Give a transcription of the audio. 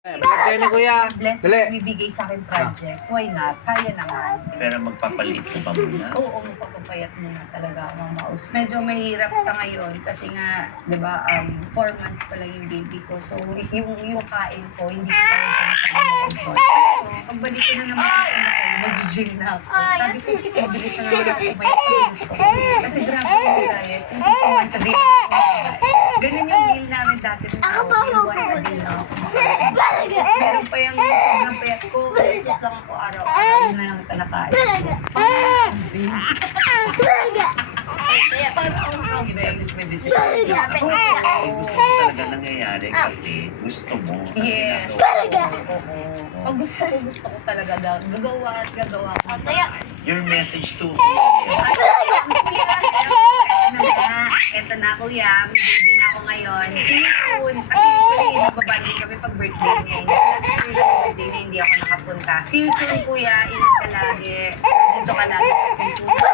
Vlog kayo ni Kuya. Blessing Dali. na bibigay sa akin project. Why not? Kaya naman. Pero magpapalit ka pa muna. Oo, magpapapayat muna talaga ako, Maus. Medyo mahirap sa ngayon kasi nga, di ba, 4 months pa lang yung baby ko. So, yung kain ko, hindi ko pa rin siya masyadong control. So, pagbalik ko na naman ako, mag-gym na ako. Sabi ko, bilis na naman ako kumayat kasi gusto ko. Kasi grabe yung diet. Hindi ko once a day. Ganun yung meal namin dati. Ako pa ako. Once a day lang ako kumakain. Tapos meron pa yung sobrang payat ko. Tapos lang ako araw-araw. Yun na yung kalakain. Kaya pag ako Inelis may decision. Gusto mo talaga nangyayari kasi gusto mo. ang yes. ginagawa mo. Oo. Pag gusto ko talaga gagawa at gagawa ko. Your message to Eto na kuya, may baby na ako ngayon. See you soon. Kasi usually, nagbabanding kami pag birthday niya. Last year lang birthday niya, hindi ako nakapunta. See you soon kuya, ingat ka lagi. Dito ka lagi sa puso.